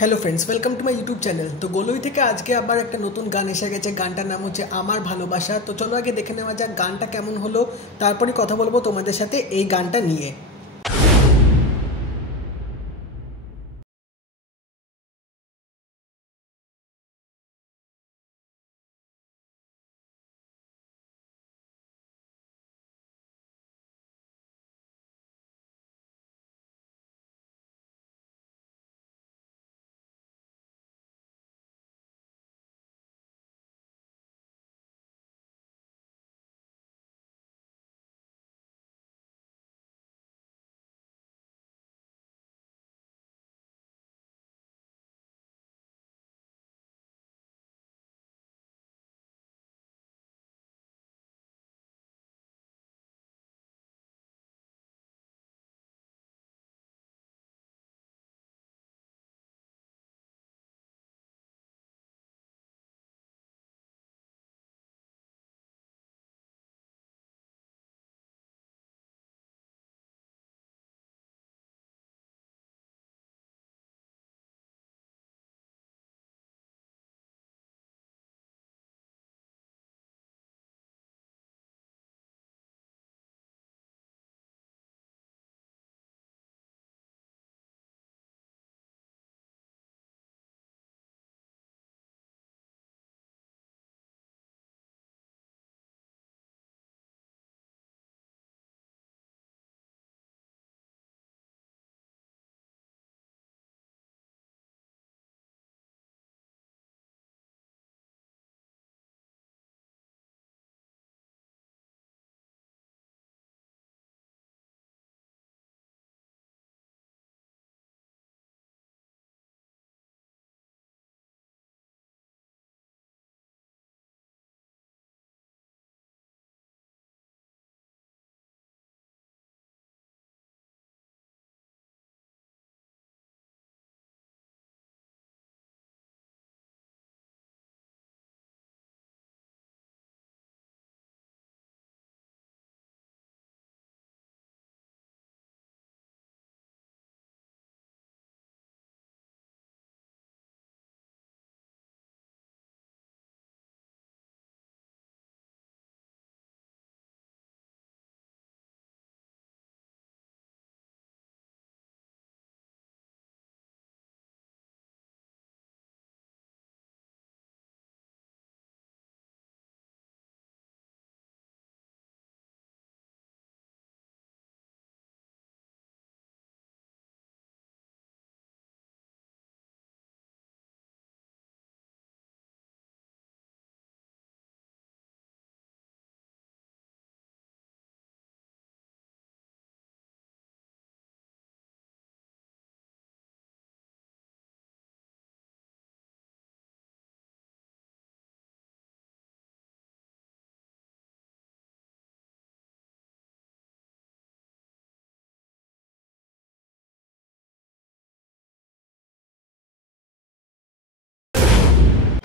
Hello friends, welcome to my YouTube channel. तो गोलुई থেকে আজকে আবার একটা নতুন গান এসে গেছে। গানটার নাম হচ্ছে আমার ভালোবাসা। তো চলো আগে দেখে নেওয়া যাক গানটা কেমন হলো, তারপরে কথা বলবো তোমাদের সাথে এই গানটা নিয়ে।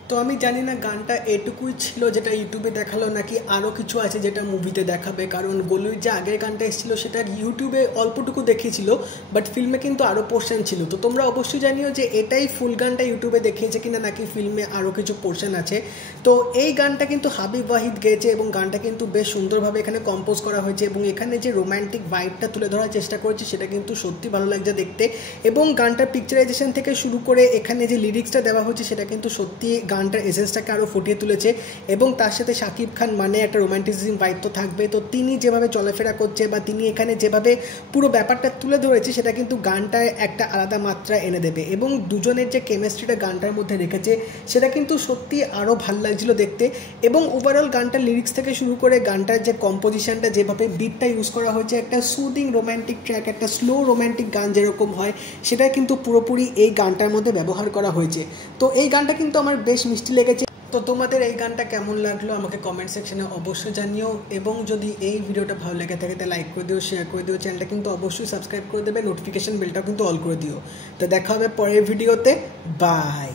তো আমি জানি না গানটা এটুকুই ছিল যেটা ইউটিউবে দেখালো নাকি আরও কিছু আছে যেটা মুভিতে দেখাবে, কারণ গোলুর যে আগের গানটা এসেছিল সেটা ইউটিউবে অল্পটুকু দেখিয়েছিল, বাট ফিল্মে কিন্তু আরও পোর্শন ছিল। তো তোমরা অবশ্যই জানিও যে এটাই ফুল গানটা ইউটিউবে দেখিয়েছে কিনা নাকি ফিল্মে আরও কিছু পোর্শন আছে। তো এই গানটা কিন্তু হাবিব ওয়াহিদ গেয়েছে এবং গানটা কিন্তু বেশ সুন্দরভাবে এখানে কম্পোজ করা হয়েছে এবং এখানে যে রোম্যান্টিক ভাইবটা তুলে ধরার চেষ্টা করেছে সেটা কিন্তু সত্যি ভালো লাগছে দেখতে। এবং গানটার পিকচারাইজেশন থেকে শুরু করে এখানে যে লিরিক্সটা দেওয়া হয়েছে সেটা কিন্তু সত্যি গানটার এসেন্সটাকে আরও ফুটিয়ে তুলেছে। এবং তার সাথে শাকিব খান মানে একটা রোম্যান্টিসিজম ভাইব তো থাকবে। তো তিনি যেভাবে চলাফেরা করছে বা তিনি এখানে যেভাবে পুরো ব্যাপারটা তুলে ধরেছে সেটা কিন্তু গানটায় একটা আলাদা মাত্রা এনে দেবে। এবং দুজনের যে কেমিস্ট্রিটা গানটার মধ্যে রেখেছে সেটা কিন্তু সত্যি আরও ভাল লাগছিল দেখতে। এবং ওভারঅল গানটার লিরিক্স থেকে শুরু করে গানটার যে কম্পোজিশনটা, যেভাবে বিটটা ইউজ করা হয়েছে, একটা সুদিং রোম্যান্টিক ট্র্যাক, একটা স্লো রোম্যান্টিক গান যেরকম হয় সেটা কিন্তু পুরোপুরি এই গানটার মধ্যে ব্যবহার করা হয়েছে। তো এই গানটা কিন্তু আমার বেশ মিষ্টি লেগেছে। তো তোমাদের এই গানটা কেমন লাগলো আমাকে কমেন্ট সেকশনে অবশ্যই জানিও। এবং যদি এই ভিডিওটা ভালো লেগে থাকে তাহলে লাইক করে দিও, শেয়ার করে দিও, চ্যানেলটা কিন্তু অবশ্যই সাবস্ক্রাইব করে দেবে, নোটিফিকেশন বেলটাও কিন্তু অল করে দিও। তো দেখা হবে পরের ভিডিওতে। বাই।